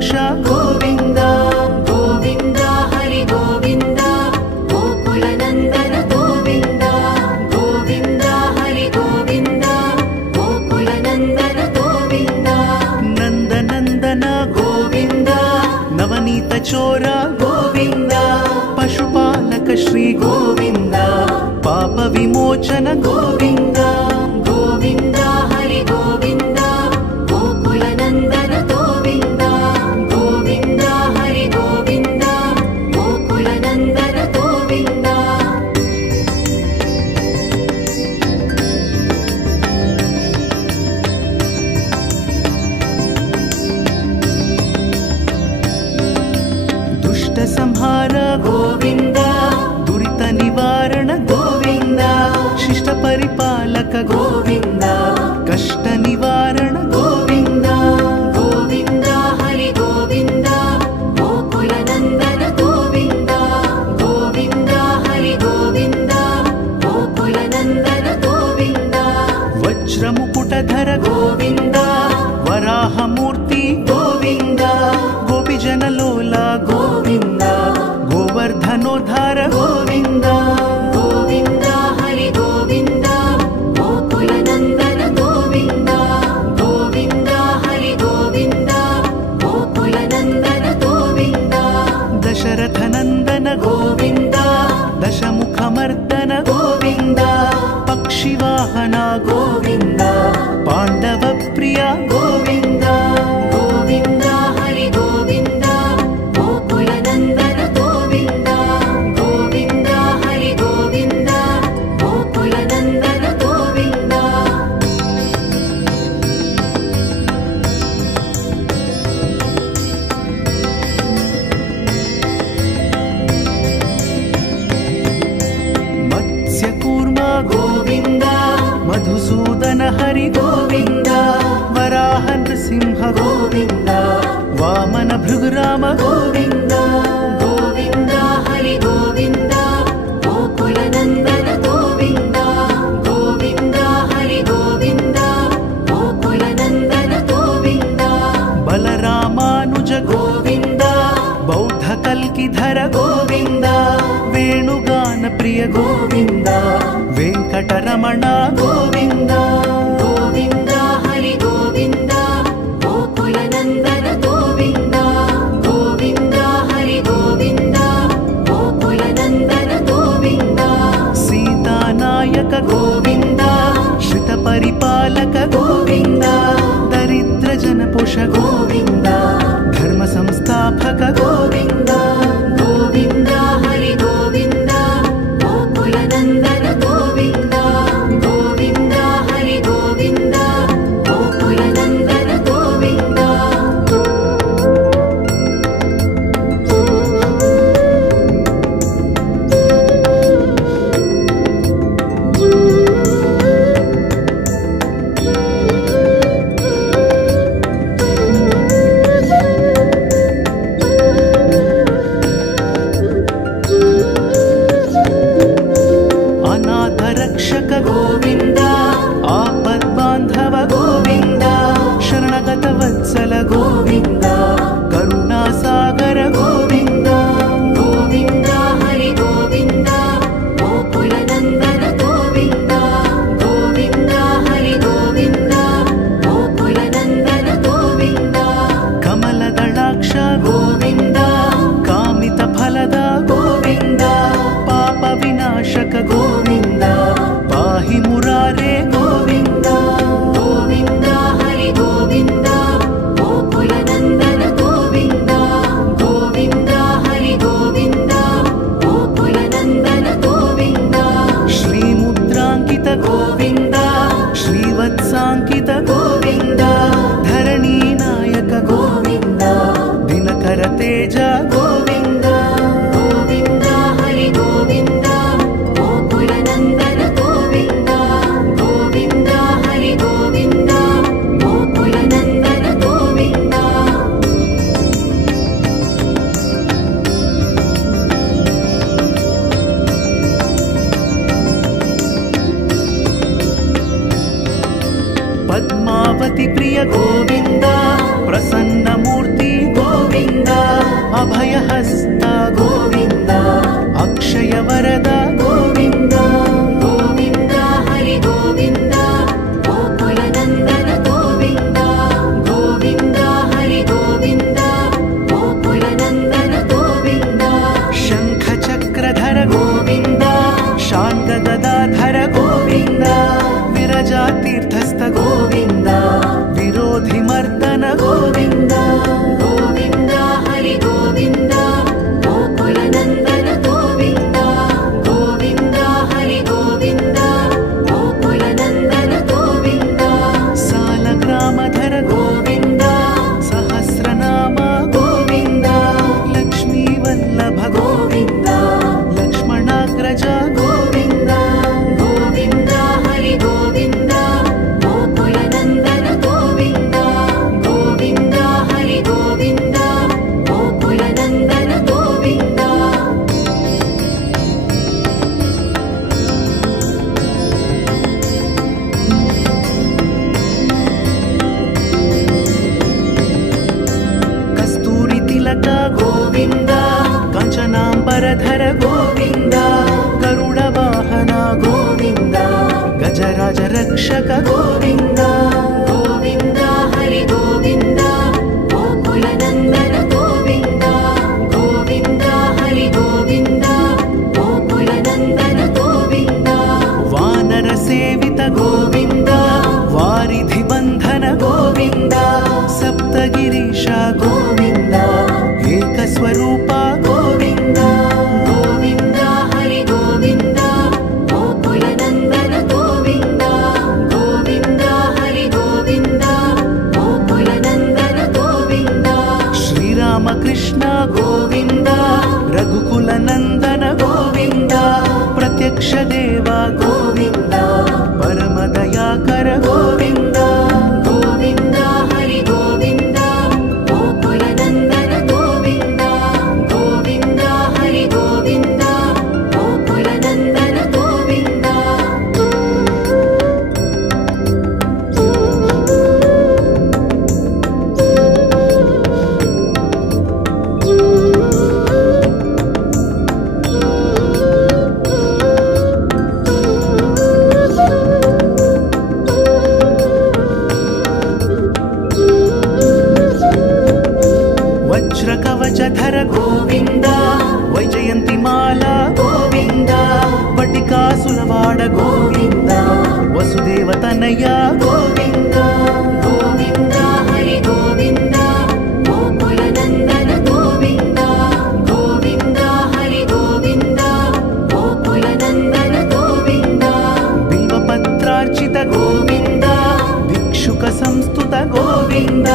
रक्ष गोविन्द गोविन्द हरि गोविन्द गोकुलनन्दन गोविन्द गोविन्द हरि गोविन्द गोकुलनन्दन गोविन्द नन्दनन्दन गोविन्द नवनीत चोर गोविन्द पशुपालक श्री गोविन्द पाप विमोचन गोविन्द गोविन्द हरि गोविन्द गोकुलनन्दन गोविन्द गोविन्द हरि गोविन्द गोकुलनन्दन गोविन्द दुष्ट संहार गोविन्द दुरित निवारण गोविन्द शिष्ट परिपालक गोविन्द कष्ट निवारण गोविन्द गोविन्द हरि गोविन्द गोकुलनन्दन गोविन्द गोविन्द हरि गोविन्द गोकुलनन्दन गोविन्द वज्रमुकुटधर गोविन्द वराहमूर्ति गोविन्द गोपीजनलोला गोविन्द गोवर्धनोद्धार गोविन्द गोविन्द हरि गोविन्द गोकुलनन्दन गोविन्द गोविन्द हरि गोविन्द गोकुलनन्दन गोविन्द दशरथनन्दन गोविन्द दशमुखमर्दन गोविन्द पक्षिवाहन गोविन्द पाण्डवप्रिय गोविन्द गोविन्द हरि गोविन्द गोकुलनन्दन गोविन्द गोविन्द हरि गोविन्द गोकुलनन्दन गोविन्द मत्स्यकूर्म गोविन्द मधुसूदन हरि गोविन्द वराह नृसिंह गोविन्द वामन भृगुराम गोविन्द गोविन्द हरि गोविन्द गोकुलनन्दन गोविन्द गोविन्द हरि गोविन्द गोकुलनन्दन गोविन्द बलरामानुज गोविन्द बौद्ध कल्किधर गोविन्द वेणुगान प्रिय गोविन्द वेङ्कटरमण गोविन्द गोविन्द हरि गोविन्द गोकुलनन्दन गोविन्द गोविन्द हरि गोविन्द गोकुलनन्दन गोविन्द सीतानायक गोविन्द श्रितपरिपालक गोविन्द दरिद्रजनपोष गोविन्द धर्म संस्थापक गोविन्द गोविन्द हरि गोविन्द गोकुलनन्दन गोविन्द गोविन्द हरि गोविन्द गोकुलनन्दन गोविन्द अनाथ रक्षक गोविन्द आपद्बान्धव गोविन्द शरणगत वत्सल गोविन्द करुणासागर गोविन्द गोविन्द हरि गोविन्द गोकुलनन्दन गोविन्द गोविन्द हरि गोविन्द गोकुलनन्दन गोविन्द कमलदलाक्ष गोविन्द कामितफलद गोविन्द पाप विनाशक गोविन्द पाहि मुरारे गोविन्द गोविन्द हरि गोविन्द गोकुलनन्दन सहित गोविन्द काञ्चनाम्बरधर गोविन्द गरुडवाहन गोविन्द गजराज रक्षक गोविन्द गोविन्द हरि गोविन्द गोकुलनन्दन गोविन्द गोविन्द हरि गोविन्द गोकुलनन्दन गोविन्द वानर सेवित गोविन्द वारिधि बन्धन गोविन्द सप्तगिरीश गोविन्द एकस्वरूप गोविन्द गोविन्द हरि गोविन्द गोकुलनन्दन गोविन्द गोविन्द हरि गोविन्द गोकुलनन्दन गोविन्द श्रीरामकृष्ण गोविन्द रघुकुलनन्दन गोविन्द प्रत्यक्ष देव गोविन्द परमदयाकर गोविन्द गोविन्द हरि गोविन्द गोकुलनन्दन गोविन्द गोविन्द हरि गोविन्द गोकुलनन्दन गोविन्द वज्रकवचधर गोविन्द वैजयन्तिमाला गोविन्द वटिकासुरवाड गोविन्द वसुदेवतनया गोविन्द गोविन्द हरि गोविन्द गोकुलनन्दन गोविन्द गोविन्द हरि गोविन्द गोकुलनन्दन गोविन्द बिल्वपत्रार्चित गोविन्द भिक्षुकसंस्तुत गोविन्द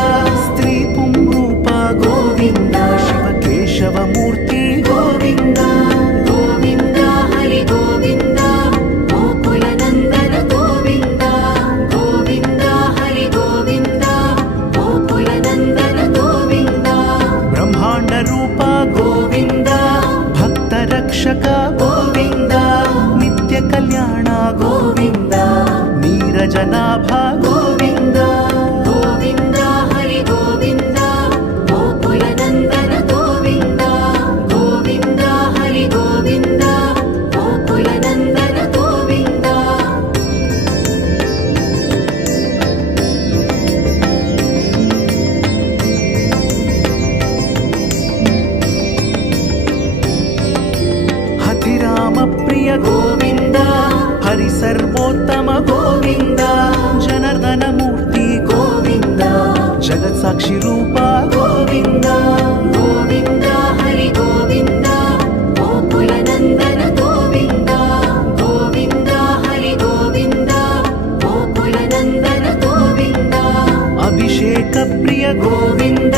स्त्रीपुंरूप गोविन्द शिवकेशवमूर्ति गोविन्द गोविन्द हरि गोविन्द गोकुलनन्दन गोविन्द गोविन्द हरि गोविन्द गोकुलनन्दन गोविन्द ब्रह्माण्डरूप गोविन्द भक्तरक्षक गोविन्द नित्यकल्याण गोविन्द नीरजनाभ गोविन्द गोविन्द हरि गोविन्द गोकुलनन्दन गोविन्द गोविन्द हरि गोविन्द गोकुलनन्दन गोविन्द हथिराम प्रिय गोविन्द हरि सर्वोत्तम गोविन्द जनार्दन मूर्ति गोविन्द जगत्साक्षि रूप गोविन्द गोविन्द हरि गोविन्द गोकुलनन्दन गोविन्द गोविन्द हरि गोविन्द गोकुलनन्दन गोविन्द अभिषेक प्रिय गोविन्द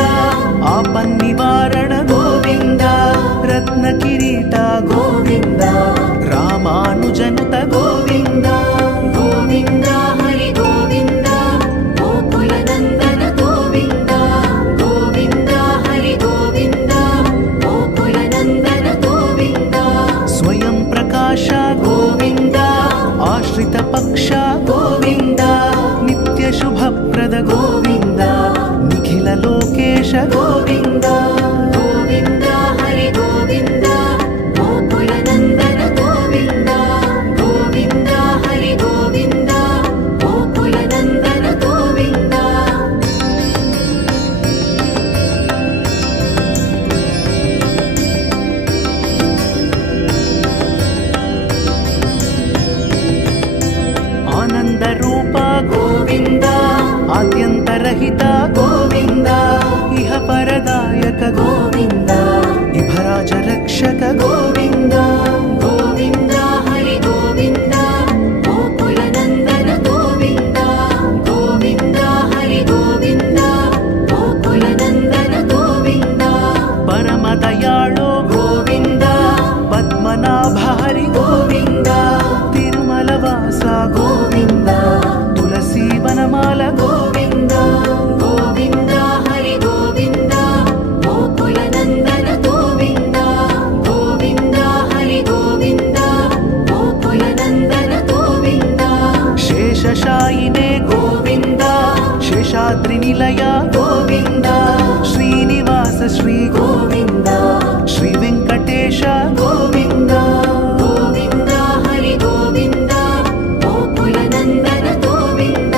आपन्निवारण गोविन्द रत्नकिरीट गोविन्द रामानुजनुत गोविन्द गोविन्द हरि गोविन्द गोकुलनन्दन गोविन्द गोविन्द हरि गोविन्द गोकुलनन्दन गोविन्द स्वयं प्रकाश गोविन्द आश्रित पक्ष गोविन्द नित्य शुभप्रद गोविन्द निखिल लोकेश गोविन्द गोविन्द हरि गोविन्द गोकुलनन्दन गोविन्द गोविन्द हरि गोविन्द गोकुलनन्दन गोविन्द आनन्दरूप गोविन्द आद्यन्तरहित गोविन्द इह परदायक गोविन्द इभराज रक्षक गोविन्द गोविन्द हरि गोविन्द गोकुलनन्दन गोविन्द गोविन्द हरि गोविन्द गोकुलनन्दन गोविन्द परमदयाळो गोविन्द पद्मनाभ हरि गोविन्द तिरुमलवास गोविन्द तुलसीवनमाल गोविन्द गोविन्द हरि गोविन्द गोकुलनन्दन गोविन्द गोविन्द हरि गोविन्द गोकुलनन्दन गोविन्द शेषशायिने गोविन्द शेषाद्रिनिलय गोविन्द श्रीनिवास శ్రీ గోవింద శ్రీ వెంకటేశ గోవింద గోవింద హరి గోవింద గోకుల నందన గోవింద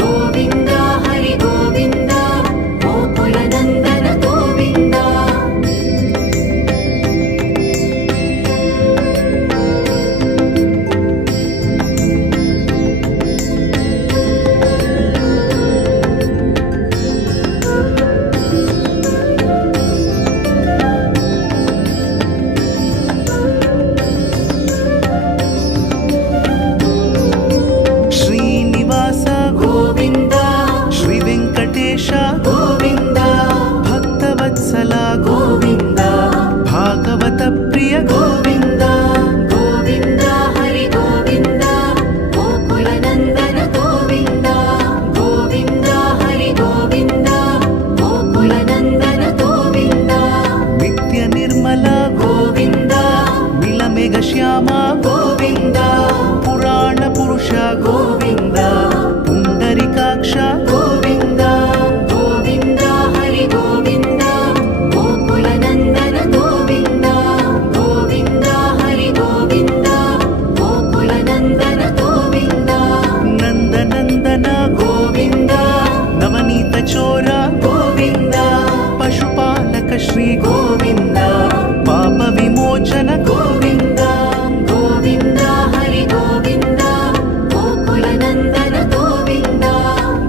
గోవింద హరి గోవింద గోకుల నందన గోవింద శ్రీనివాస గోవింద శ్రీ వెంకటేశ గోవింద భక్తవత్సల గోవింద భాగవత ప్రియ గోవింద గోవింద హరి గోవింద గోకుల నందన గోవింద గోవింద హరి గోవింద గోకుల నందన గోవింద నిత్య నిర్మల గోవింద నీలమేఘ శ్యామ గోవింద పురాణ పురుష గోవింద పుండరికాక్ష గోవింద గోవింద హరి గోవింద గోకుల నందన గోవింద గోవింద హరి గోవింద గోకుల నందన గోవింద నందనందన గోవింద నవనీత చోర గోవింద పశుపాలక శ్రీ గోవింద పాప విమోచన గోవింద గోవింద హరి గోవింద గోకుల నందన గోవింద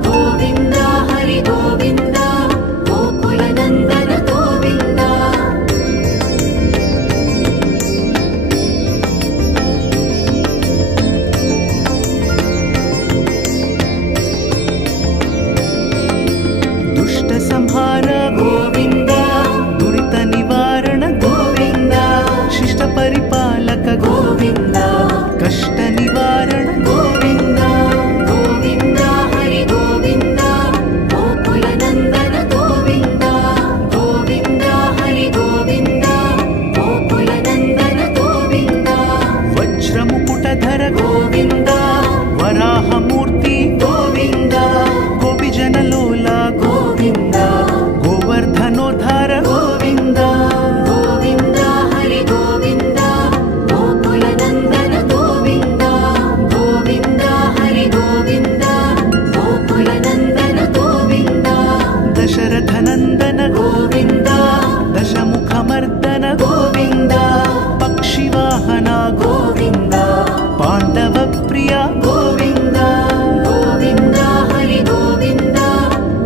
గోవింద హరి గోవింద గోకుల నందన గోవింద దుష్ట సంహార గోవింద దురిత నివారణ గోవింద శిష్ట పరిపాలక గోవింద కష్ట నివారణ గోవింద గోవింద హరి గోవింద గోకుల నందన గోవింద గోవింద హరి గోవింద గోకుల నందన గోవింద వజ్రముకుటధర గోవింద వరాహమూర్తి గోవింద గోపిజనలోల గోవింద గోవర్ధనోద్ధార గోవింద గోవింద హరి గోవింద గోకుల నందన గోవింద గోవింద హరి గోవింద గోకుల నందన గోవింద దశరథనందన గోవింద దశముఖమర్దన గోవింద పక్షివాహన గోవింద పాండవ ప్రియ గోవింద గోవింద హరి గోవింద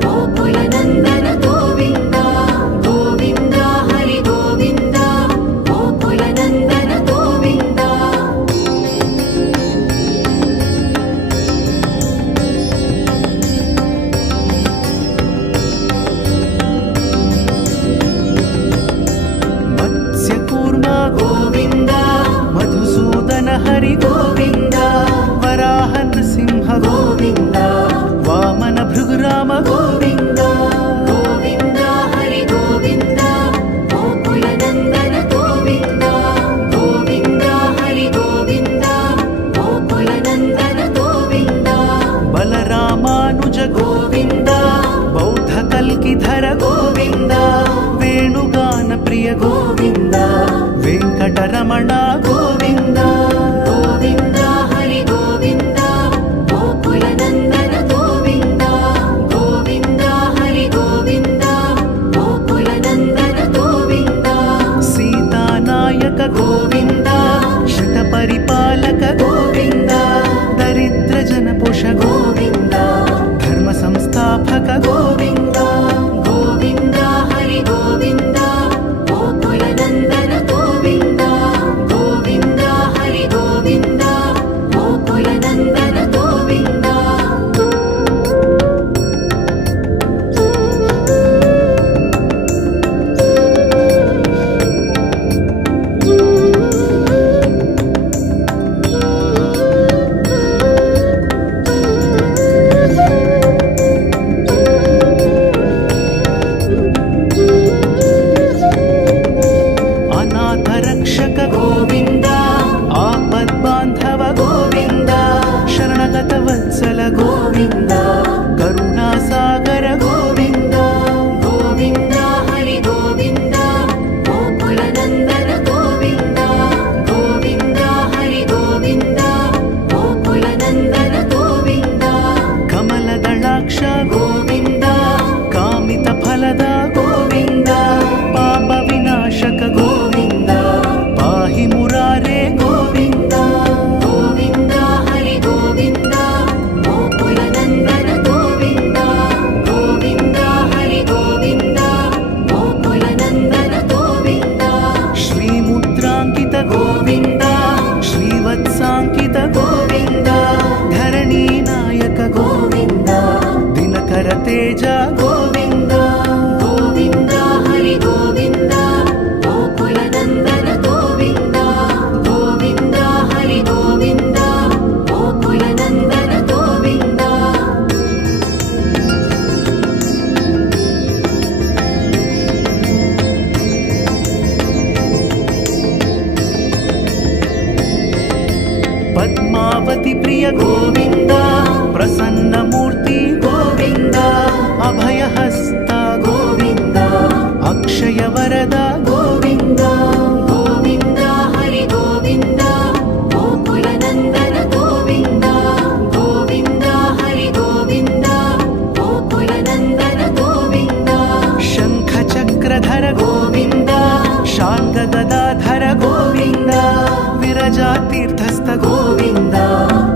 గోకుల నందన గోవింద గోవింద హరి గోవింద గోకుల నందన గోవింద మత్స్యకూర్మ గోవింద మధుసూదన హరి గోవింద వరాహ నృసింహ గోవింద వామన భృగురామ గోవింద గోవింద హరి గోవింద గోకుల నందన గోవింద గోవింద హరి గోవింద గోకుల నందన గోవింద బలరామానుజ గోవింద బౌద్ధ కల్కిధర గోవింద వేణుగాన ప్రియ గోవింద వెంకటరమణ గోవింద గోవింద హరి గోవింద గోకుల నందన గోవింద గోవింద హరి గోవింద గోకుల నందన గోవింద సీతానాయక గోవింద శ్రిత పరిపాలక గోవింద దరిద్ర జన పోష గోవింద ధర్మ సంస్థాపక గోవింద గోవింద హరి గోవింద గోకుల నందన గోవింద గోవింద गोविन्द प्रसन्नमूर्ति गोविन्द अभयहस्त गोविन्द अक्षयवरद गोविन्द गोविन्द हरि गोविन्द गोकुलनन्दन गोविन्द गोविन्द हरि गोविन्द गोकुलनन्दन गोविन्द शङ्खचक्रधर गोविन्द शार्ङ्गगदाधर गोविन्द विरजातीर्थस्थ गोविन्द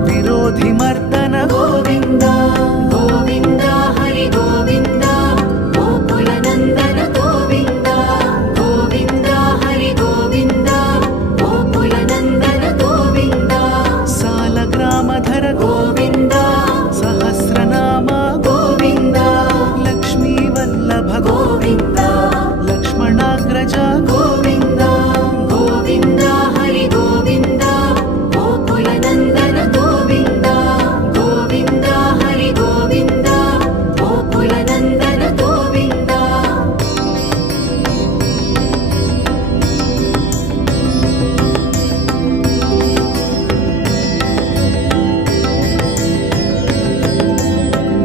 विरोधिमर्दन गोविन्द गोविन्द हरि गोविन्द गोकुलनन्दन गोविन्द गोविन्द हरि गोविन्द गोकुलनन्दन गोविन्द सालग्रामधर गोविन्द सहस्रनाम गोविन्द लक्ष्मीवल्लभ गोविन्द लक्ष्मणाग्रज गोविन्द गोविन्द हरि गोविन्द गोकुलनन्दन गोविन्द गोविन्द हरि गोविन्द गोकुलनन्दन गोविन्द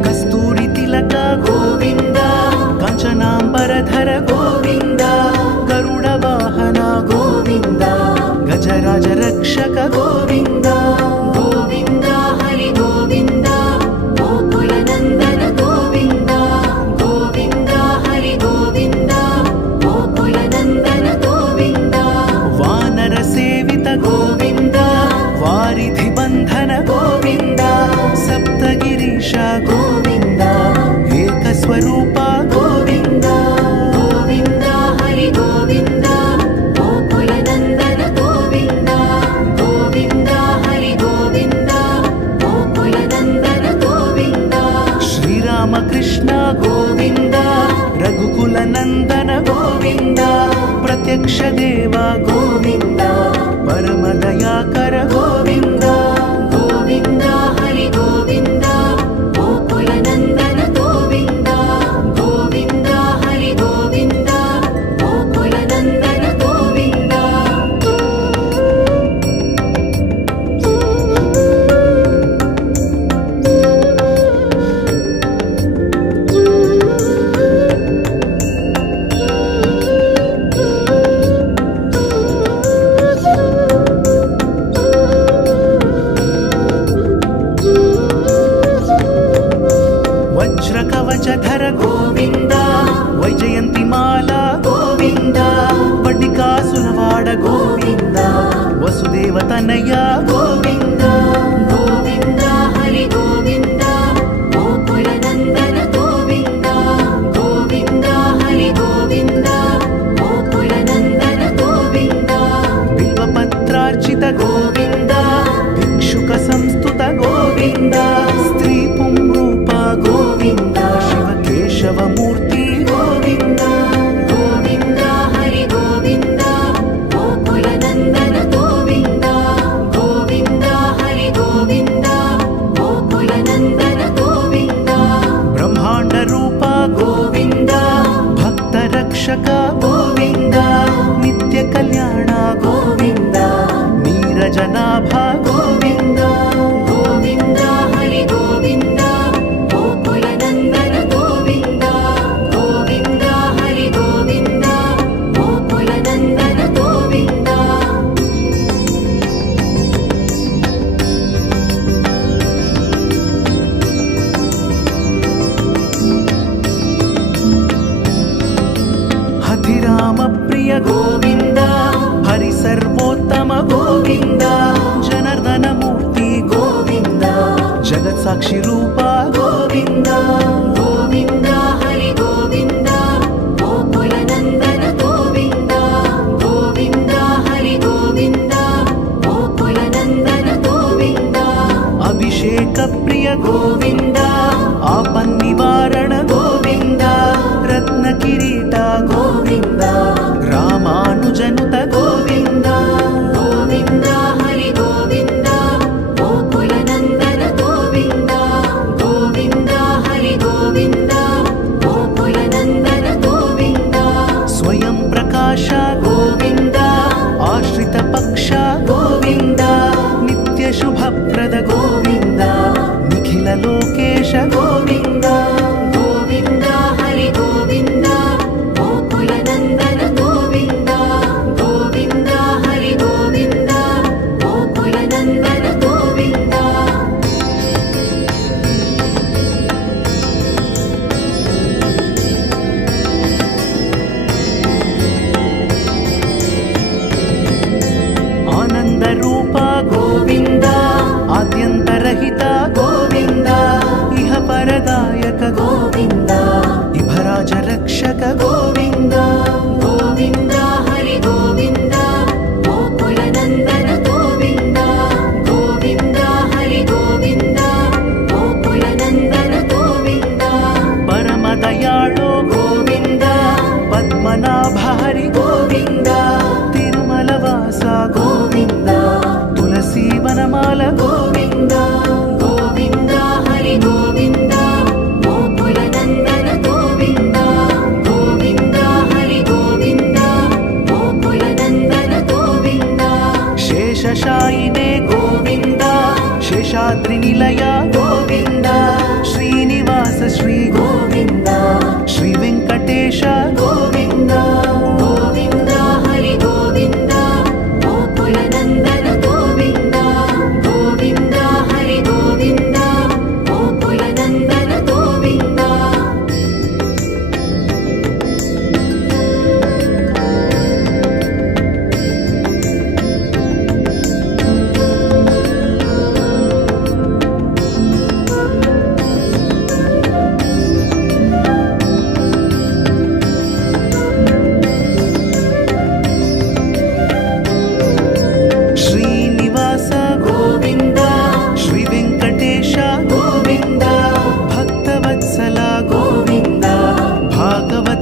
कस्तूरि तिलक गोविन्द काञ्चनाम्बरधर गोविन्द गरुडवाहन गोविन्द गजराज रक्षक गोविन्द गोविन्द हरि गोविन्द गोकुलनन्दन गोविन्द गोविन्द हरि गोविन्द गोकुलनन्दन गोविन्द वानर सेवित गोविन्द वारिधिबन्धन गोविन्द सप्तगिरीश गोविन्द एकस्वरूप गोविन्द गोविन्द हरि गोविन्द गोकुलनन्दन गोविन्द गोविन्द हरि गोविन्द गोकुलनन्दन गोविन्द श्रीरामकृष्ण गोविन्द रघुकुलनन्दन गोविन्द प्रत्यक्ष देव गोविन्द परमदयाकर गोविन्द गोविन्द हरि गोविन्द गोकुलनन्दन गोविन्द गोविन्द हरि गोविन्द गोकुलनन्दन गोविन्द वज्रकवचधर गोविन्द वैजयन्तिमाला गोविन्द वटिकासुरवाड गोविन्द वसुदेवतनय गोविन्द गोविन्द हरि गोविन्द गोकुलनन्दन गोविन्द गोविन्द हरि गोविन्द गोकुलनन्दन गोविन्द बिल्वपत्रार्चित गोविन्द भिक्षुकसंस्तुत गोविन्द स्त्रीपुंरूप गोविन्द शिवकेशवमूर्ति गोविन्द गोविन्द हरि गोविन्द गोकुलनन्दन गोविन्द गोविन्द हरि गोविन्द गोकुलनन्दन गोविन्द ब्रह्माण्डरूप गोविन्द भक्तरक्षक गोविन्द नित्यकल्याण गोविन्द नीरजनाभ गोविन्द गोविन्द हरि गोविन्द गोकुलनन्दन गोविन्द गोविन्द हरि गोविन्द गोकुलनन्दन गोविन्द हतिराम प्रिय गोविन्द हरिसर्वोत्तम गोविन्द जनार्दन मूर्ति गोविन्द जगत्साक्षि रूप गोविन्द गोविन्द हरि गोविन्द गोकुलनन्दन गोविन्द गोविन्द हरि गोविन्द गोकुलनन्दन गोविन्द अभिषेक प्रिय गोविन्द आपन्निवारण गोविन्द रत्नकिरीट गोविन्द रामानुजनुत गोविन्द गोविन्द हरि गोविन्द गोकुलनन्दन गोविन्द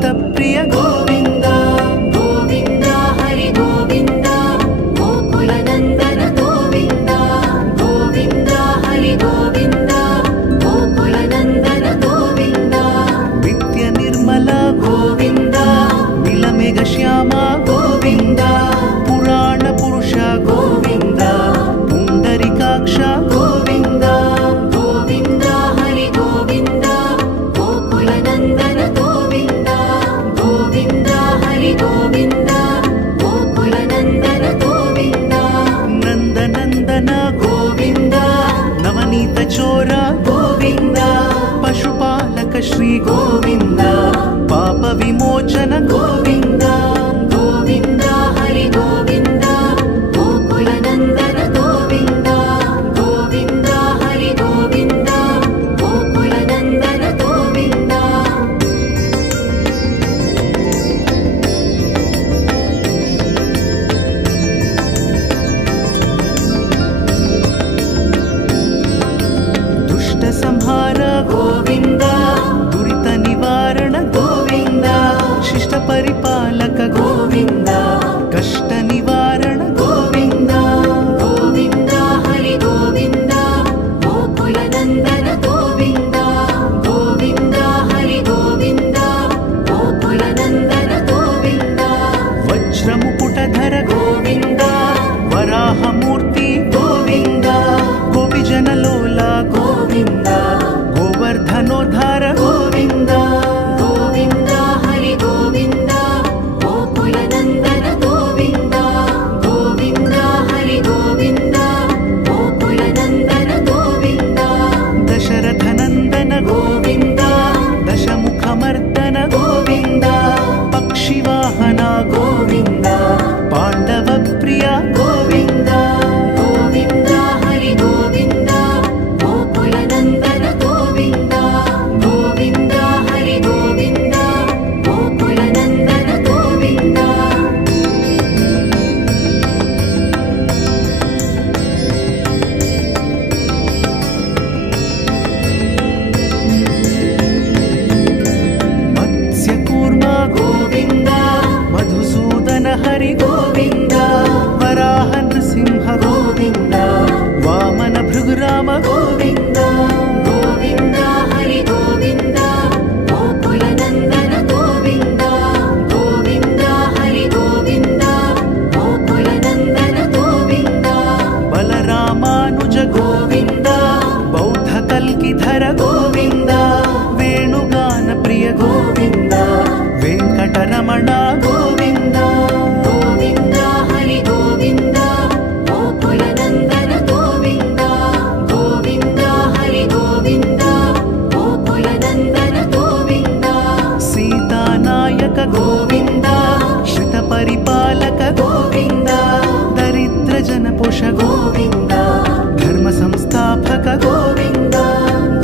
भक्तप्रिय गोविन्द गोविन्द हरि गोविन्द गोकुलनन्दन गोविन्द गोविन्द हरि गोविन्द गोकुलनन्दन गोविन्द नित्य निर्मल गोविन्द नीलमेघ श्यामा गोविन्द पुराण पुरुष गोविन्द पुण्डरीकाक्ष गोविन्द गोविन्द हरि गोविन्द गोकुलनन्दन गोविन्द गोविन्द हरि गोविन्द गोकुलनन्दन गोविन्द नन्दनन्दन गोविन्द नवनीत चोर गोविन्द पशुपालक श्री गोविन्द पाप विमोचन गोविन्द गोविन्द हरि गोविन्द गोकुलनन्दन गोविन्द गोविन्द हरि गोविन्द गोकुलनन्दन गोविन्द दुष्ट संहार गोविन्द दुरित निवारण गोविन्द शिष्ट परिपालक गोविन्द कष्ट निवारण गोविन्द गोविन्द हरि गोविन्द गोकुलनन्दन गोविन्द गोविन्द हरि गोविन्द गोकुलनन्दन गोविन्द वज्रमुकुटधर गोविन्द वराहमूर्ति गोविन्द गोपीजनलोला गोविन्द गोवर्धनोद्धार गोविन्द गोविन्द हरि गोविन्द गोकुलनन्दन गोविन्द गोविन्द हरि गोविन्द गोकुलनन्दन गोविन्द दशरथनन्दन गोविन्द दशमुखमर्दन गोविन्द पक्षिवाहन गोविन्द पाण्डवप्रिय गोविन्द गोविन्द हरि गोविन्द गोकुलनन्दन गोविन्द गोविन्द हरि गोविन्द गोकुलनन्दन गोविन्द मत्स्यकूर्म गोविन्द मधुसूदन हरि गोविन्द वराह नृसिंह गोविन्द वामन भृगुराम गोविन्द गोविन्द हरि गोविन्द गोकुलनन्दन गोविन्द गोविन्द हरि गोविन्द गोकुलनन्दन गोविन्द बलरामानुज गोविन्द बौद्ध कल्किधर गोविन्द वेणुगान प्रिय गोविन्द वेङ्कटरमण गोविन्द गोविन्द हरि गोविन्द गोकुलनन्दन गोविन्द गोविन्द हरि गोविन्द गोकुलनन्दन गोविन्द सीतानायक गोविन्द श्रितपरिपालक गोविन्द दरिद्रजनपोष गोविन्द धर्म संस्थापक गोविन्द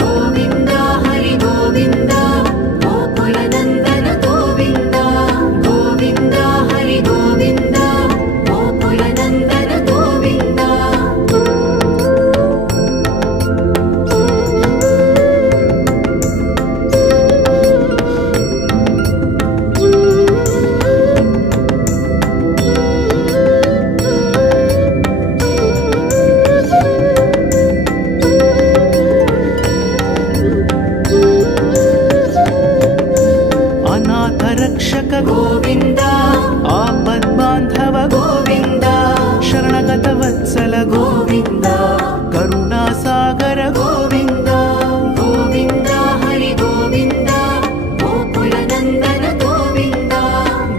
गोविन्द हरि गोविन्द गोकुलनन्दन गोविन्द गोविन्द हरि गोविन्द गोकुलनन्दन गोविन्द अनाथ रक्षक गोविन्द आपद्बान्धव गोविन्द शरणगत वत्सल गोविन्द करुणासागर गोविन्द गोविन्द हरि गोविन्द गोकुलनन्दन गोविन्द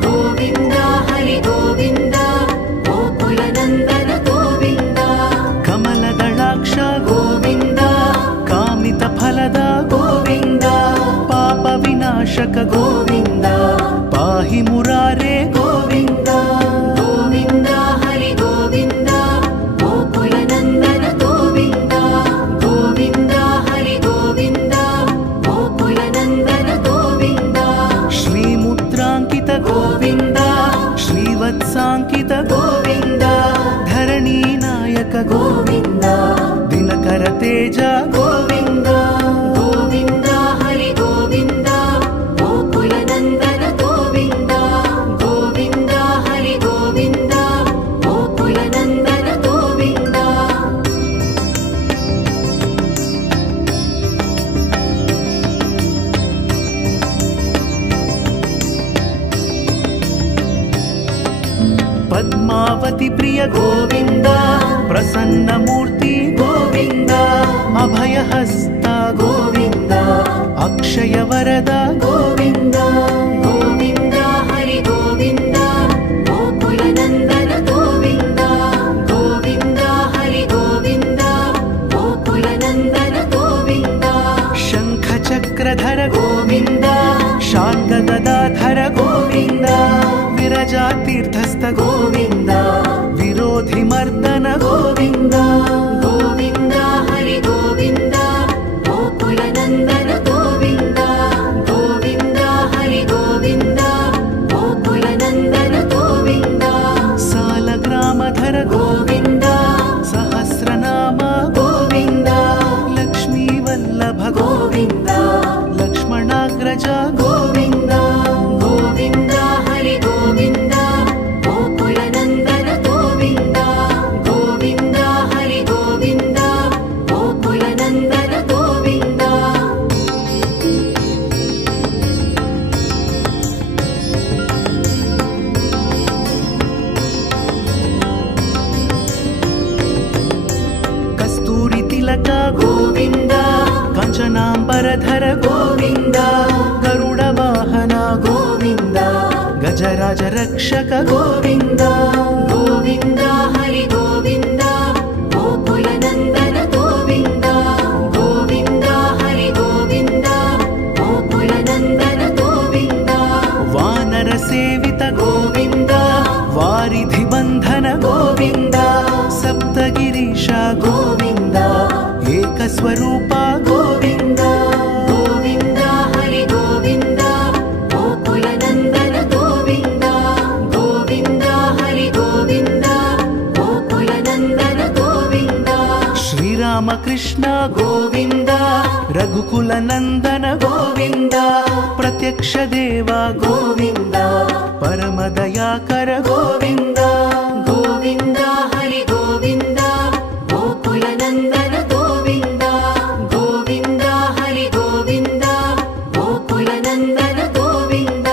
गोविन्द हरि गोविन्द गोकुलनन्दन गोविन्द कमलदलाक्ष गोविन्द कामितफलद गोविन्द पाप विनाशक गोविन्द पाहि मुरारे गोविन्द गोविन्द हरि गोविन्द गोकुलनन्दन गोविन्द गोविन्द हरि गोविन्द गोकुलनन्दन गोविन्द श्रीमुद्राङ्कित गोविन्द श्रीवत्साङ्कित गोविन्द धरणीनायक गोविन्द दिनकर तेज गोविन्द गोविन्द हरि गोविन्द गोकुलनन्दन पद्मावती प्रिय गोविन्द प्रसन्नमूर्ति गोविन्द अभयहस्त गोविन्द अक्षय वरद गोविन्द गोविन्द हरि गोविन्द गोकुलनन्दन गोविन्द गोविन्द हरि गोविन्द गोकुलनन्दन गोविन्द शङ्खचक्रधर गोविन्द शार्ङ्गगदाधर गोविन्द विरजातीर्थस्थ गोविन्द विरोधिमर्दन गोविन्द गोविन्द हरि गोविन्द गोकुलनन्दन गोविन्द गोविन्द हरि गोविन्द गोकुलनन्दन गोविन्द सालग्रामधर गोविन्द सहस्रनाम गोविन्द लक्ष्मीवल्लभ गोविन्द लक्ष्मणाग्रज गोविन्द गोविन्द हरि गोविन्द गोकुलनन्दन गोविन्द गोविन्द हरि गोविन्द गोकुलनन्दन गोविन्द कस्तूरि तिलक गोविन्द काञ्चनाम्बरधर गोविन्द गरुडवाहन गोविन्द गजराज रक्षक गोविन्द गोविन्द हरि गोविन्द गोकुलनन्दन गोविन्द गोविन्द हरि गोविन्द गोकुलनन्दन गोविन्द वानर सेवित गोविन्द वारिधिबन्धन गोविन्द सप्तगिरीश गोविन्द एकस्वरूप गोविन्द गोविन्द हरि गोविन्द गोकुलनन्दन गोविन्द गोविन्द हरि गोविन्द गोकुलनन्दन गोविन्द श्रीरामकृष्ण गोविन्द रघुकुलनन्दन गोविन्द प्रत्यक्ष देव गोविन्द परमदयाकर गोविन्द गोविन्द हरि गोविन्द गोकुलनन्दन गोविन्द गोविन्द हरि गोविन्द गोकुलनन्दन गोविन्द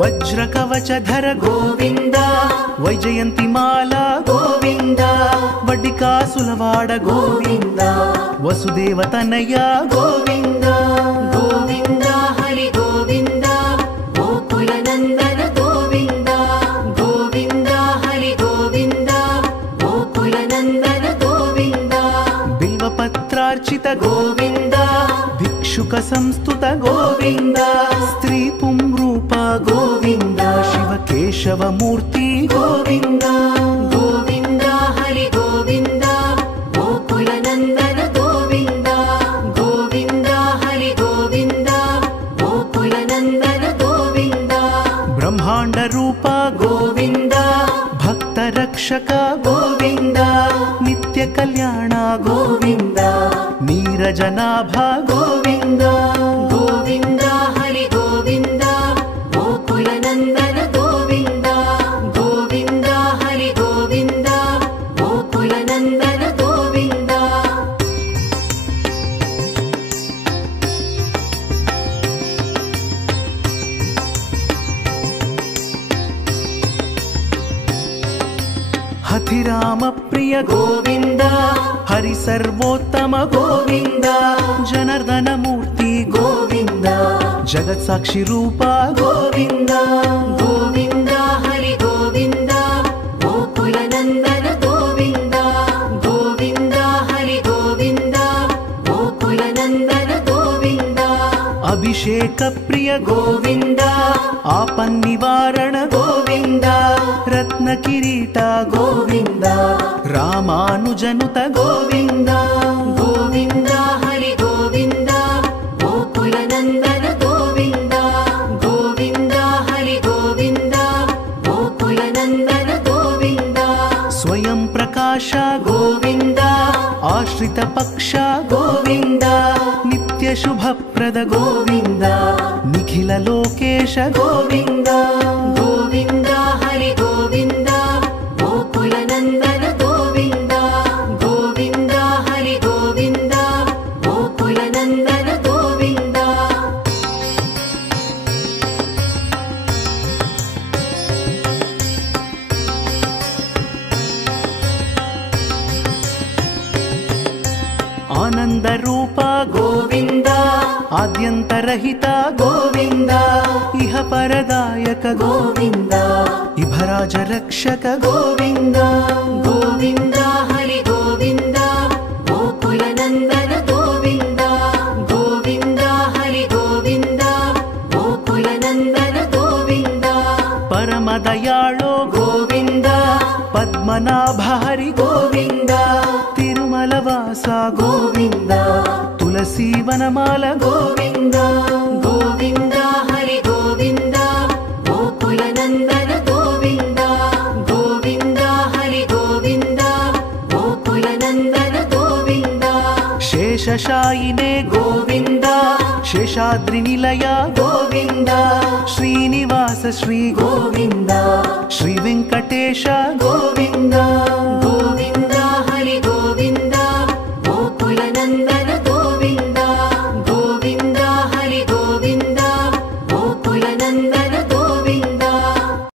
वज्रकवचधर गोविन्द वैजयन्तिमाला गोविन्द वड्डिकासुलवाड गोविन्द वसुदेवतनय गोविन्द गोविन्द हरि गोविन्द गोकुलनन्दन गोविन्द गोविन्द हरि गोविन्द गोकुलनन्दन गोविन्द बिल्वपत्रार्चित गोविन्द भिक्षुक संस्तुत गोविन्द स्त्री पुंरूप गोविन्द शिवकेशव मूर्ति गोविन्द गोविन्द हरि गोविन्द गोकुलनन्दन गोविन्द गोविन्द हरि गोविन्द गोकुलनन्दन गोविन्द ब्रह्माण्ड रूप गोविन्द भक्त रक्षक गोविन्द नित्य कल्याण गोविन्द नीरजनाभ गोविन्द गोविन्द हरि गोविन्द गोकुलनन्दन गोविन्द गोविन्द हरि गोविन्द गोकुलनन्दन गोविन्द हथिराम प्रिय गोविन्द हरि सर्वोत्तम गोविन्द जनार्दन मूर्ति गोविन्द जगत् साक्षी रूप गोविन्द गोविन्द हरि गोविन्द गोकुलनन्दन गोविन्द गोविन्द हरि गोविन्द गोकुलनन्दन गोविन्द अभिषेक प्रिय गोविन्द आपन्निवारण गोविन्द रत्न किरीट गोविन्द रामानुजनुत गोविन्द गोविन्द हरि गोविन्द गोकुलनन्दन गोविन्द गोविन्द हरि गोविन्द गोकुलनन्दन गोविन्द स्वयं प्रकाश गोविन्द आश्रित पक्ष गोविन्द नित्य ನಿತ್ಯ ಶುಭಪ್ರದ ಗೋವಿಂದ ನಿಖಿಲ ಲೋಕೇಶ ಗೋವಿಂದ ಗೋವಿಂದ ಹರಿ ಗೋವಿಂದ ಗೋಕುಲ ನಂದನ ಗೋವಿಂದ ಗೋವಿಂದ ಹರಿ ಗೋವಿಂದ ಗೋಕುಲ ನಂದನ ಗೋವಿಂದ ಆನಂದ ರೂಪ ಗೋವಿಂದ ಆದ್ಯಂತರಹಿತ ಗೋವಿಂದ ಇಹ ಪರದಾಯಕ ಗೋವಿಂದ ಇಭರಾಜ ರಕ್ಷಕ ಗೋವಿಂದ ಗೋವಿಂದ ಹರಿ ಗೋವಿಂದ ಗೋಕುಲ ನಂದನ ಗೋವಿಂದ ಗೋವಿಂದ ಹರಿ ಗೋವಿಂದ ಗೋಕುಲ ನಂದನ ಗೋವಿಂದ ಪರಮ ದಯಾಳೋ ಗೋವಿಂದ ಪದ್ಮನಾಭ ಹರಿ ಗೋವಿಂದ ತಿರುಮಲ ವಾಸ ಗೋವಿಂದ ತುಳಸಿ ವನಮಾಲ ಗೋವಿಂದ ಗೋವಿಂದ ಹರಿ ಗೋವಿಂದ ಗೋಕುಲ ನಂದನ ಗೋವಿಂದ ಗೋವಿಂದ ಹರಿ ಗೋವಿಂದ ಗೋಕುಲ ನಂದನ ಗೋವಿಂದ ಶೇಷಶಾಯಿನೇ ಗೋವಿಂದ ಶೇಷಾದ್ರಿ ನಿಲಯ ಗೋವಿಂದ ಶ್ರೀನಿವಾಸ ಶ್ರೀ ಗೋವಿಂದ ಶ್ರೀ ವೆಂಕಟೇಶ ಗೋವಿಂದ